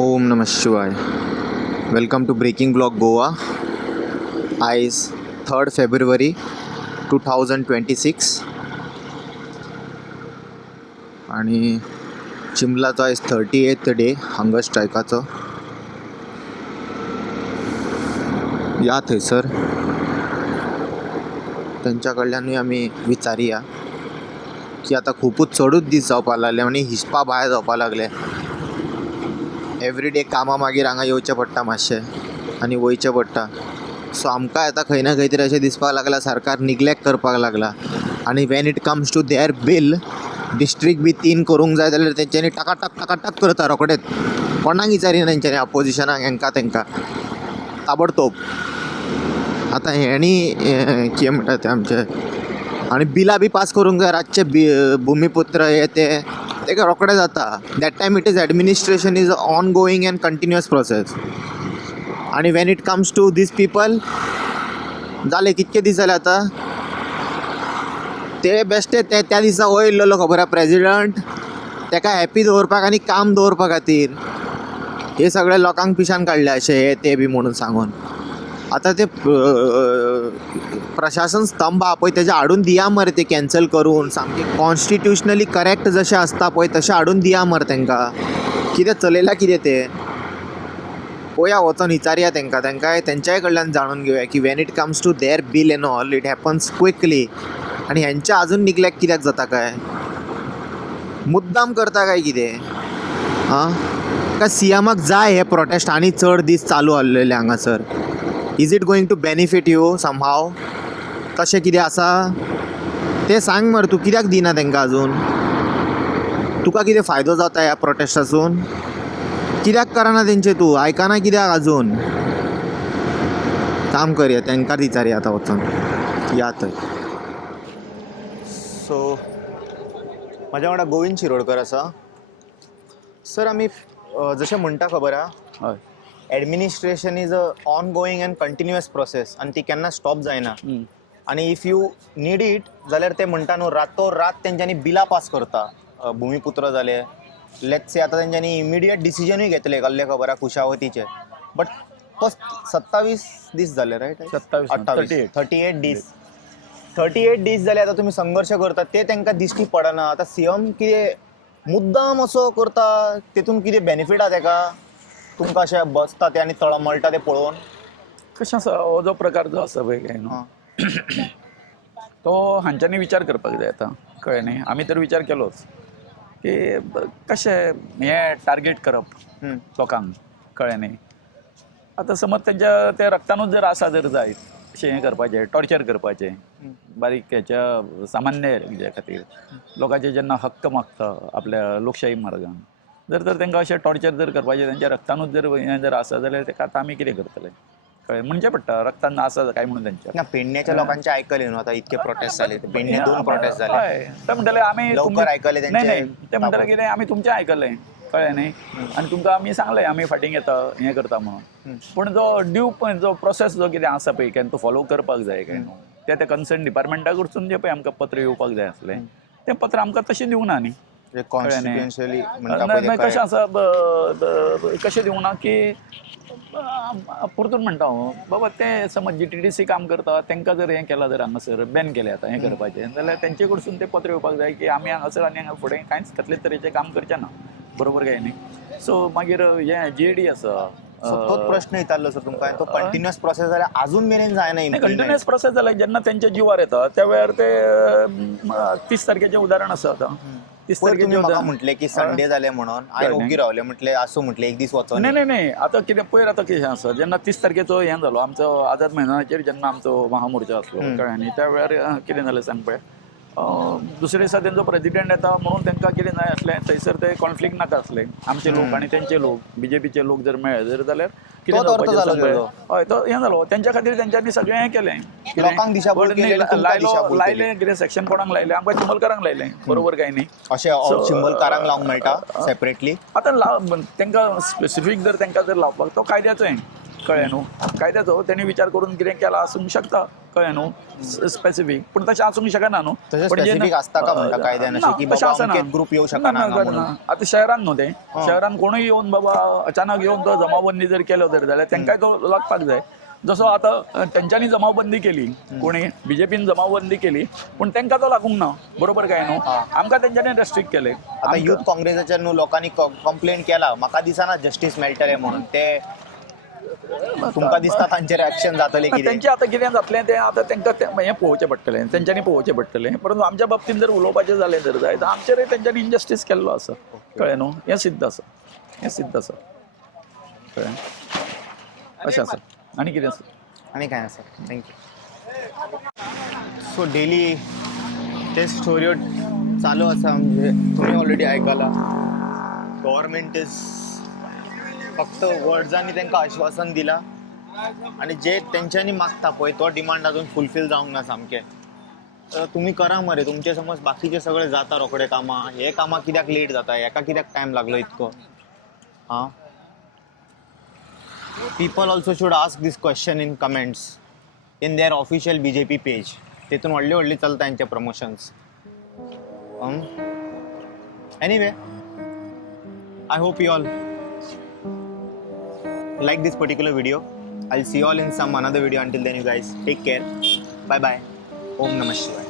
ओम नमः शिवाय. Welcome to breaking blog Goa. आयज 3rd February 2026 आणि चिमलाचो आयज 38th डे हंगर स्ट्रायकाचो. या थंयसर तेंच्या कडल्यानूय आमी विचारया की आतां खूबच चडूच दीस जावपाक लागले आनी हिसपा भायर जावपाक लागले. एवरीडे कामा मागीर हांगा येवचें पडटा मातशें आनी वयचें पडटा. सो आमकां आतां खंय ना खंय तरी अशें दिसपाक लागला सरकार निग्लेक्ट करपाक लागला. आनी when it comes to their bill district B 3 करूंक जाय जाल्यार तेंच्यांनी टाकाटाक करता रोकडेच. कोणाक विचारिना तेंच्यांनी, अपोजिशनाक हेंका तेंका ताबडतोब. आतां हेणी कितें म्हणटा तें आमचें आनी बिलां बी पास करूंक जाय रातचे भुमिपुत्र हे तेका रोखडें जाता. That time it is administration is ongoing and continuous process. आनी when it comes to these people जाले कितके दीस जाले आतां ते बेश्टे त्या दिसा वयल्लो खबर आहा प्रेजिडंट तेका हॅपी दवरपाक आनी काम दवरपा खातीर हे सगळे लोकांक पिशान काडले अशें हे ते बी म्हणून सांगून. आतां ते प्रशासन स्तंभ आहा पळय तेजे हाडून दिया मरे ते कॅन्सल करून सामके कॉन्स्टिट्युशनली करेक्ट जशें आसता पळय तशें हाडून दिया मरे तेंकां. कितें चलयलां कितें तें पळोवया, वचोन विचारया तेंकांय तेंच्याय कडल्यान जाणून घेवया की when it comes to their bill and all it happens quickly. आनी हेंच्या आजून निग्लेक्ट कित्याक जाता काय, मुद्दाम करता काय कितें काय सीएमाक जाय हे प्रोटेस्ट आनी चड दीस चालू आसलेले हांगासर. Is it going to benefit you somehow तशें कितें आसा तें सांग मरे. तूं कित्याक दिना तेंकां आजून? तुका कितें फायदो जाता ह्या प्रोटेस्टासून? कित्याक करना तेंचें तूं आयकना कित्याक आजून? काम करया तेंकां विचारया आतां वचोन. या थंय. सो म्हाज्या वांगडा गोविंद शिरोडकर आसा. सर आमी जशें म्हणटा खबर आहा हय. Administration is a on going and continuous process आनी ती केन्ना स्टॉप जायना. आनी इफ यू नीड इट जाल्यार ते म्हणटा न्हू रातोरात तेंच्यांनी बिलां पास करता. भुमिपुत्र जाले लेट्स से आतां तेंच्यांनी इमिडिएट डिसिजनूय घेतले कसले खबर आहा कुशावतीचे. बट फस्ट 27 दीस जाले रायट. 38 दीस 38 दीस जाले आतां तुमी संघर्श करता ते तेंकां दिश्टी पडना. आतां सीएम कितें मुद्दाम असो करता तेतून कितें बेनिफीट आहा तेका? तुमकां अशें बसता ते आनी तळमळटा ते पळोवन कशें आसा हो जो प्रकार जो आसा पळय काय न्हू तो हांच्यांनी विचार करपाक जाय. आतां कळ्ळें न्ही, आमी तर विचार केलोच की कशें हें टार्गेट करप लोकांक. कळ्ळें न्ही. आतां समज तेंच्या त्या रक्तानूच जर आसा जर जायत अशें हें करपाचें टॉर्चर करपाचें बारीक हेच्या सामान्य हेच्या खातीर लोकांचे जेन्ना हक्क मागता आपल्या लोकशाही मार्गान जर तर तेंकां अशें टॉर्चर जर करपाचें तेंच्या रक्तानूच जर हें जर आसा जाल्यार तेका आतां आमी कितें करतले? कळ्ळें म्हणचें पडटा रक्तान आसा काय म्हणून तेंच्या. ना पेडण्याच्या लोकांचे आयकले न्हू आतां इतके प्रोटेस्ट जाले. पेडणे 2 प्रोटेस्ट जाले. हय ते म्हणटले आमी लवकर आयकले नाही तेंचे. नाही ते म्हणटले कितें आमी तुमचें आयकलें. कळ्ळें न्ही. आनी तुमकां आमी सांगलें आमी फाटीं येता हें करता म्हणून. पूण जो ड्यू जो प्रोसेस जो कितें आसा पळय केन्ना तो फॉलो करपाक जाय काय न्हू ते कन्सर्न डिपार्टमेंटा कडसून जें पळय आमकां पत्र येवपाक जाय आसलें तें पत्र आमकां तशें दिवंक ना न्ही. कॉन्स्टिट्युएन्शियली कशें आसा कशें दिवंक ना की परतून म्हणटा हांव बाबा ते समज GTDC काम करता तेंकां जर हें केलां जर हांगासर बॅन केलें आतां हें करपाचें जाल्यार तेंचे कडसून तें पत्र येवपाक जाय की आमी हांगासर आनी हांगा फुडें कांयच कसलेच तरेचें काम करचें ना. बरोबर काय न्ही. सो मागीर हें GAD आसा तोच प्रश्न येतालो सर तुमकां. तो कंटिन्युअस प्रोसेस जाल्यार अजून मेरेन जायना. कंटिन्युअस प्रोसेस जाल्यार जेन्ना तेंच्या जिवार येता त्या वेळार ते 30 तारखेचें उदाहरण आसा आतां. 30 तुमी म्हाका तारखेचें म्हटलें की संडे जाले म्हणून हांवें ओगी रावलें म्हटलें आसूं म्हटलें एक दीस वचोन. नाही आतां कितें पयर आतां कितें आसा जेन्ना 30 तारखेचो हें जालो आमचो आझाद मैदानाचेर जेन्ना आमचो महामोर्चा आसलो कळ्ळें न्ही त्या वेळार कितें जालें सांग पळय दुसरे दिसा तेंचो प्रेसिडेंट येता म्हणून तेंकां कितें जाय आसलें थंयसर ते कॉन्फ्लिक्ट नाका आसलें. आमचे लोक आनी तेंचे लोक BJPचे लोक जर मेळ्ळे जर जाल्यार कितें हय तो हें जालो तेंच्या खातीर तेंच्यांनी सगळें हें केलें. लोकांक दिशाभूल लायलें कितें सेक्शन कोणाक लायलें आमकां चिंबलकारांक लायलें. बरोबर काय न्ही. अशें चिंबलकारांक लावंक मेळटा सेपरेटली. आतां तेंकां स्पेसिफीक जर तेंकां जर लावपाक तो कायद्याचो हें कळ्ळें न्हू कायद्याचो तेणी विचार करून कितें केला आसूंक शकता कळ्ळें न्हू स्पेसिफीक पूण तशें आसूंक शकना न्हू तशें पण जे specific आसता का म्हणटा कायद्यान अशें की तशें बाबा आसना. अमकेच ग्रुप येवं शकना ना, म्हणून? आतां शहरान न्हू तें शहरान कोणूय येवन बाबा अचानक येवन तो जमावबंदी जर केलो जाल्यार तेंकाय तो लागपाक जाय. जसो आतां तेंच्यांनी जमावबंदी केली कोणी बीजेपीन जमावबंदी केली पूण तेंकां तो लागूंक ना बरोबर काय न्हू आमकां तेंच्यांनी रेस्ट्रिक्ट केले. आता युथ काँग्रेसाच्या न्हू लोकांनी कंप्लेंट केला म्हाका दिसना जस्टीस मेळटलें म्हणून. ते तुमकां दिसता तांचेर एक्शन जातलें कितें? तेंचें आतां कितें जातलें तें आतां तेंकां हें पळोवचें पडटलें तेंच्यांनी पळोवचें पडटलें. परंतु आमच्या बाबतींत जर उलोवपाचें जालें जर जाय तर आमचेरय तेंच्यांनी इनजस्टीस केल्लो आसा कळ्ळें न्हू हें सिद्ध आसा कळ्ळें अशें आसा. आनी कितें आसा? आणि काय ना सर थँक्यू. सो डेली ते स्टोऱ्यो चालू आसा म्हणजे तुम्ही ऑलरेडी आयकला. गव्हर्मेंट इज फक्त वर्ड्सांनी तांकां आश्वासन दिलां आनी जे तेंच्यांनी मागता पळय तो डिमांड अजून फुलफील जावंक ना सामकें. तुमी करा मरे तुमचे समज बाकीचे सगळे जाता रोखडे कामां हे कामां कित्याक लेट जाता हेका कित्याक टायम लागलो इतको? हां people also should ask this question in comments in their official BJP page. तेतून व्हडली चलता त्यांचे promotions. Anyway, I hope you all like this particular video. I'll see you all in some another video. Until then, you guys take care. Bye bye. Om Namah Shivaya.